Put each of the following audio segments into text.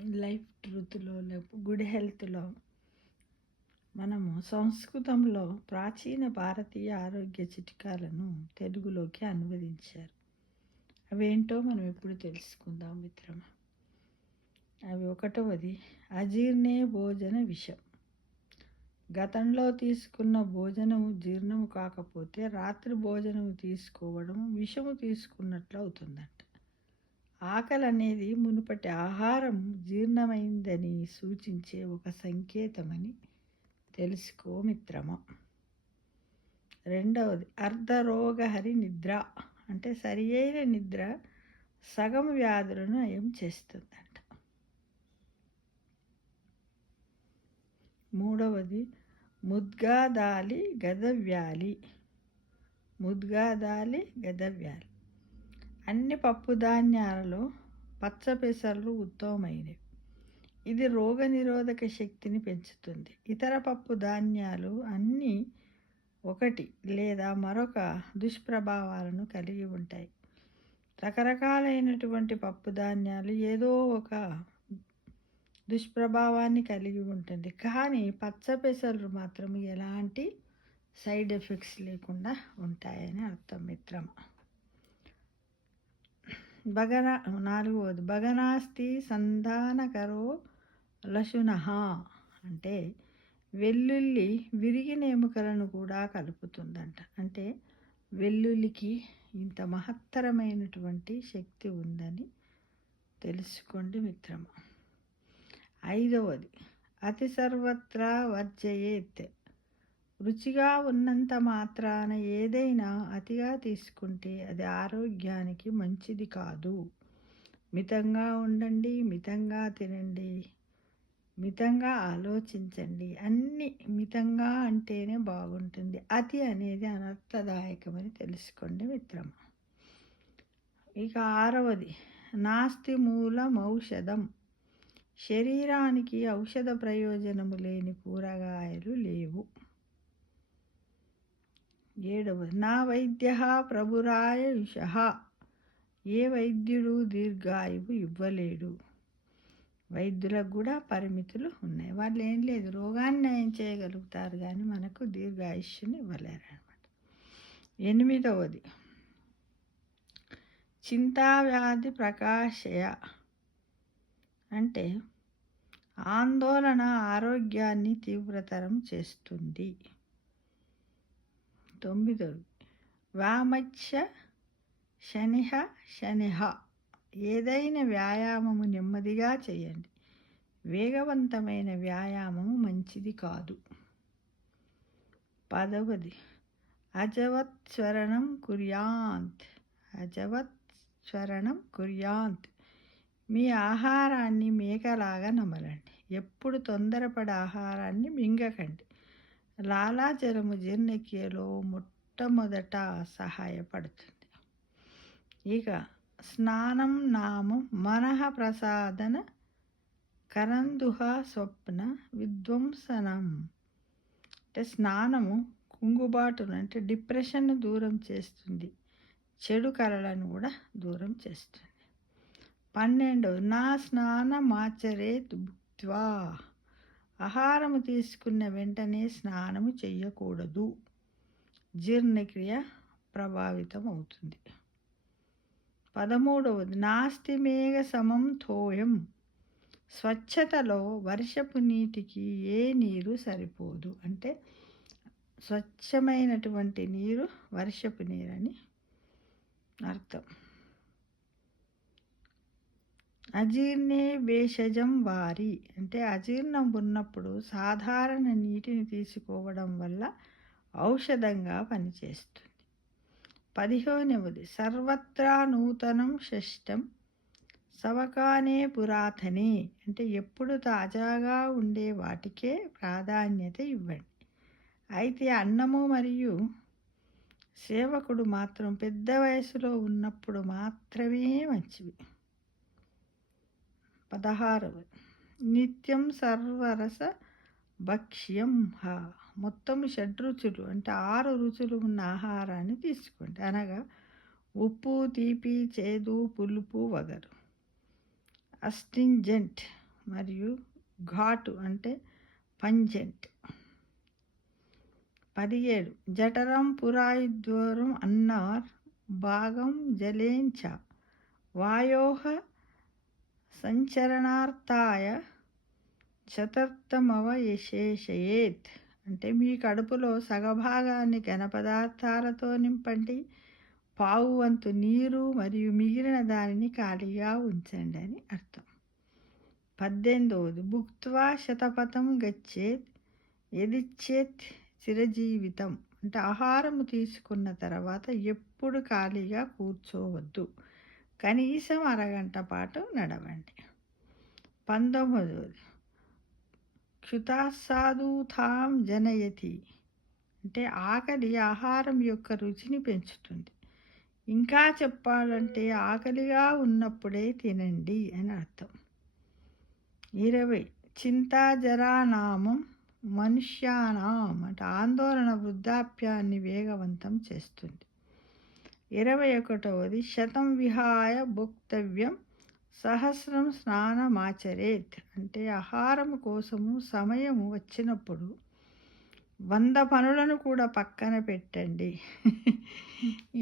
Life ట్రూత్‌లో good హెల్త్‌లో మనము సంస్కృతంలో ప్రాచీన భారతీయ ఆరోగ్య చిట్కాలను తెలుగులోకి అనువదించారు. అవేంటో మనం ఇప్పుడు తెలుసుకుందాం మిత్రమా. అవి ఒకటవది అజీర్ణే భోజన విషం. గతంలో తీసుకున్న భోజనం జీర్ణము కాకపోతే రాత్రి భోజనం తీసుకోవడం విషము తీసుకున్నట్లు అవుతుందంట. ఆకలి అనేది మునుపటి ఆహారం జీర్ణమైందని సూచించే ఒక సంకేతమని తెలుసుకో మిత్రమా. రెండవది అర్ధరోగహరి నిద్ర, అంటే సరి అయిన నిద్ర సగం వ్యాధులను నయం చేస్తుందంట. మూడవది ముద్గాదాలి గదవ్యాలి. ముద్గాదాలి గదవ్యాలి అన్ని పప్పు ధాన్యాలలో పచ్చ పెసర్లు ఉత్తమమైనవి. ఇది రోగనిరోధక శక్తిని పెంచుతుంది. ఇతర పప్పు ధాన్యాలు అన్నీ ఒకటి లేదా మరొక దుష్ప్రభావాలను కలిగి ఉంటాయి. రకరకాలైనటువంటి పప్పు ధాన్యాలు ఏదో ఒక దుష్ప్రభావాన్ని కలిగి ఉంటుంది. కానీ పచ్చ పెసర్లు మాత్రం ఎలాంటి సైడ్ ఎఫెక్ట్స్ లేకుండా ఉంటాయని అర్థం మిత్రమా. నాలుగవది భగనాస్తి సంధానకరో లశునః, అంటే వెల్లుల్లి విరిగిన ఎముకలను కూడా కలుపుతుందంట. అంటే వెల్లుల్లికి ఇంత మహత్తరమైనటువంటి శక్తి ఉందని తెలుసుకోండి మిత్రమా. ఐదవది అతి సర్వత్రా వర్జయేత్. రుచిగా ఉన్నంత మాత్రాన ఏదైనా అతిగా తీసుకుంటే అది ఆరోగ్యానికి మంచిది కాదు. మితంగా ఉండండి, మితంగా తినండి, మితంగా ఆలోచించండి. అన్నీ మితంగా అంటేనే బాగుంటుంది. అతి అనేది అనర్థదాయకమని తెలుసుకోండి మిత్రమా. ఇక ఆరవది నాస్తి మూలమౌషధం. శరీరానికి ఔషధ ప్రయోజనము లేని కూరగాయలు లేవు. ఏడవది నా వైద్య ప్రభురాయుష. ఏ వైద్యుడు దీర్ఘాయువు ఇవ్వలేడు. వైద్యులకు కూడా పరిమితులు ఉన్నాయి. వాళ్ళు ఏం లేదు, రోగాన్ని నయం చేయగలుగుతారు కానీ మనకు దీర్ఘాయుష్యుని ఇవ్వలేరు అనమాట. ఎనిమిదవది చింతావ్యాధి ప్రకాశయ, అంటే ఆందోళన ఆరోగ్యాన్ని తీవ్రతరం చేస్తుంది. తొమ్మిదవది వామచ్చ శనిహ. ఏదైనా వ్యాయామము నెమ్మదిగా చేయండి. వేగవంతమైన వ్యాయామము మంచిది కాదు. పదవది అజవత్స్వరణం కుర్యాంత్. మీ ఆహారాన్ని మేకలాగా నమలండి. ఎప్పుడు తొందరపడి ఆహారాన్ని మింగకండి. లాలాజలము జీర్ణక్రియలో మొట్టమొదట సహాయపడుతుంది. ఇక స్నానం నామం మనః ప్రసాదన కరందుహ స్వప్న విధ్వంసనం. అంటే స్నానము కుంగుబాటును, అంటే డిప్రెషన్ను దూరం చేస్తుంది. చెడు కళలను కూడా దూరం చేస్తుంది. 12 నా స్నానమాచరేత్ భుక్త్వా. ఆహారము తీసుకున్న వెంటనే స్నానము చెయ్యకూడదు. జీర్ణక్రియ ప్రభావితం అవుతుంది. 13వది నాస్తి మేఘ సమం తోయం. స్వచ్ఛతలో వర్షపు నీటికి ఏ నీరు సరిపోదు. అంటే స్వచ్ఛమైనటువంటి నీరు వర్షపు నీరని అర్థం. అజీర్ణే భేషజం వారి, అంటే అజీర్ణం ఉన్నప్పుడు సాధారణ నీటిని తీసుకోవడం వల్ల ఔషధంగా పనిచేస్తుంది. 15వది సర్వత్రా నూతనం షష్టం సవకానే పురాతనే, అంటే ఎప్పుడు తాజాగా ఉండే వాటికే ప్రాధాన్యత ఇవ్వండి. అయితే అన్నము మరియు సేవకుడు మాత్రం పెద్ద వయసులో ఉన్నప్పుడు మాత్రమే మంచివి. 16వది నిత్యం సర్వరస భక్ష్యం. మొత్తం షడ్రుచులు, అంటే 6 రుచులు ఉన్న ఆహారాన్ని తీసుకోండి. అనగా ఉప్పు, తీపి, చేదు, పులుపు, వగరు. అస్టింజెంట్ మరియు ఘాటు అంటే పంజెంట్. 17 జఠరం పురాయుధ్వరం అన్నార్ భాగం జలేంచ వాయోః సంచరణార్థాయ చతుర్థమవశేషయేత్. అంటే మీ కడుపులో సగభాగాన్ని ఘన పదార్థాలతో నింపండి, పావు వంతు నీరు మరియు మిగిలిన దానిని ఖాళీగా ఉంచండి అని అర్థం. 18 భుక్త్వా శతపథం గచ్చేత్ యదిచ్చేత్ చిరజీవితం. అంటే ఆహారము తీసుకున్న తర్వాత ఎప్పుడు ఖాళీగా కూర్చోవద్దు, కనీసం అరగంట పాటు నడవండి. 19 క్షుతాసాధూతాం జనయతి. అంటే ఆకలి ఆహారం యొక్క రుచిని పెంచుతుంది. ఇంకా చెప్పాలంటే ఆకలిగా ఉన్నప్పుడే తినండి అని అర్థం. 20 చింతాజరానామం మనుష్యానాం. అంటే ఆందోళన వృద్ధాప్యాన్ని వేగవంతం చేస్తుంది. 21 శతం విహాయ భోక్తవ్యం సహస్రం స్నానమాచరేత్. అంటే ఆహారం కోసము సమయము వచ్చినప్పుడు 100 పనులను కూడా పక్కన పెట్టండి.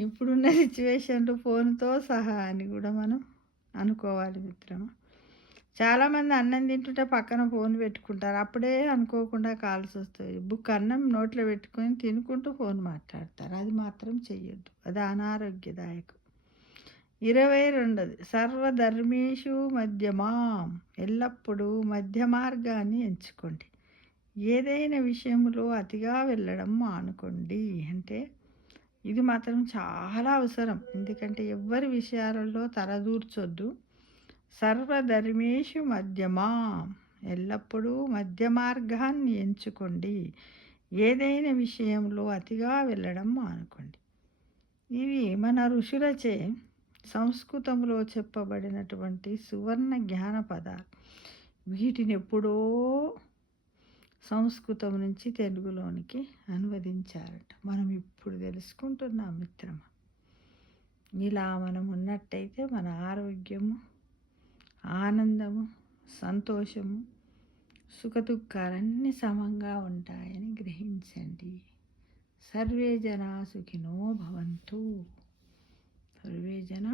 ఇప్పుడున్న సిచ్యువేషన్లు ఫోన్తో సహా అని కూడా మనం అనుకోవాలి మిత్రమా. చాలామంది అన్నం తింటుంటే పక్కన ఫోన్ పెట్టుకుంటారు, అప్పుడే అనుకోకుండా కాల్స్ వస్తాయి. బుక్ అన్నం నోట్లో పెట్టుకొని తినుకుంటూ ఫోన్ మాట్లాడతారు. అది మాత్రం చెయ్యొద్దు, అది అనారోగ్యదాయకం. 22 సర్వధర్మేషు మధ్యమాం. ఎల్లప్పుడూ మధ్య మార్గాన్ని ఎంచుకోండి, ఏదైనా విషయంలో అతిగా వెళ్ళడం మానుకోండి. అంటే ఇది మాత్రం చాలా అవసరం, ఎందుకంటే ఎవ్వరి విషయాలలో తలదూర్చొద్దు. సర్వధర్మేషు మధ్యమాం. ఎల్లప్పుడూ మధ్య మార్గాన్ని ఎంచుకోండి, ఏదైనా విషయంలో అతిగా వెళ్ళడం మానుకోండి. ఇవి మన ఋషులచే సంస్కృతంలో చెప్పబడినటువంటి సువర్ణ జ్ఞాన పదాలు. వీటిని ఎప్పుడో సంస్కృతం నుంచి తెలుగులోనికి అనువదించారట, మనం ఇప్పుడు తెలుసుకుంటున్నాం మిత్రమా. ఇలా మనం ఉన్నట్టయితే మన ఆరోగ్యము, ఆనందము, సంతోషము, సుఖదుఖాలన్నీ సమంగా ఉంటాయని గ్రహించండి. సర్వే జనా సుఖినో భవంతు. సర్వే జనా